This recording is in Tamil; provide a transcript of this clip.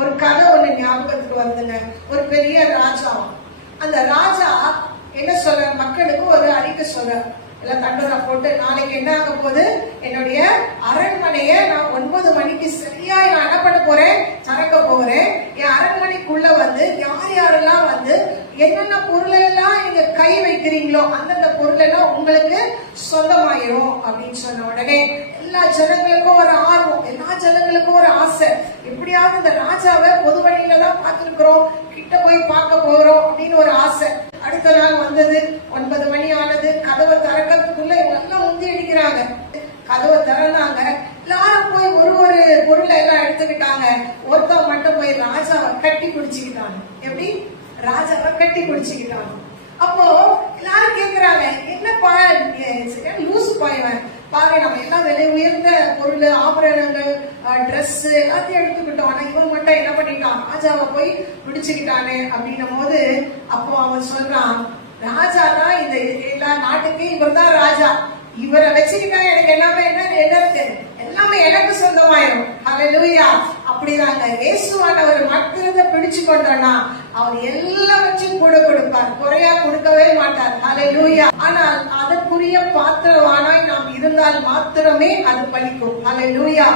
ஒரு கதை ஒண்ணு ஞாபகத்துக்கு வருதுங்க. ஒரு பெரிய ராஜா, அந்த ராஜா என்ன சொல்ற, மக்களுக்கு ஒரு அறிக்கை சொல்ற, எல்லாம் தண்டனை போட்டு, நாளைக்கு என்ன ஆக போகுது, என்னுடைய அரண்மனைய நான் 9 மணிக்கு சரியா நான் என்ன பண்ண போறேன், திறக்க போறேன். என் அரண்மனைக்குள்ள வந்து யார் யாரெல்லாம் வந்து என்னென்ன பொருள் எல்லாம் நீங்க கை வைக்கிறீங்களோ அந்தந்த பொருள் எல்லாம் உங்களுக்கு சொந்தமாயிரும் அப்படின்னு சொன்ன உடனே எல்லா ஜனங்களுக்கும் ஒரு ஆர்வம், எல்லா ஜனங்களுக்கும் ஒரு ஆசை, எப்படியாவது இந்த ராஜாவை பொது வழியில தான் பார்த்திருக்கிறோம், கிட்ட போய் பார்க்க போறோம் அப்படின்னு ஒரு ஆசை. அடுத்த நாள் வந்தது, 9 மணி ஆனது, கதவை திறக்கிறதுக்குள்ள இவங்க முந்தி அடிக்கிறாங்க. கதவை திறந்தாங்க, எல்லாரும் போய் ஒரு ஒரு பொருளை எல்லாம் எடுத்துக்கிட்டாங்க. ஒருத்தவங்க மட்டும் போய் ராஜாவை கட்டி பிடிச்சுக்கிட்டாங்க. எப்படி? ராஜாவை கட்டி பிடிச்சுக்கிட்டாங்க. அப்போ எல்லாரும் கேக்குறாங்க, என்னப்பா லூசு பாயவன் பாரு, நம்ம எல்லாம் விலை உயர்ந்த பொருள், ஆபரணங்கள், ட்ரெஸ் எல்லாத்தையும் எடுத்துக்கிட்டோம், ஆனா இவன் மட்டும் என்ன பண்ணிட்டான், ராஜாவை போய் பிடிச்சுக்கிட்டானே அப்படின்னும் போது, அப்போ அவன் சொல்றான், ராஜா தான் இந்த எல்லா நாட்டுக்கு இவர் தான் ராஜா, இவரை வச்சுக்கிட்டா எனக்கு எல்லாமே என்ன இருக்கு, எல்லாமே எனக்கு சொந்தமாயிரும். ஹல்லேலூயா. அப்படிதாங்க இயேசுவானவர் மாத்திரத்தை பிடிச்சு கொண்டோம்னா அவர் எல்லாவற்றையும் கூட கொடுப்பார், குறையா கொடுக்கவே மாட்டார். ஹல்லேலூயா. ஆனால் அதற்குரிய பாத்திரவானாய் நாம் இருந்தால் மாத்திரமே அது பலிக்கும். ஹல்லேலூயா.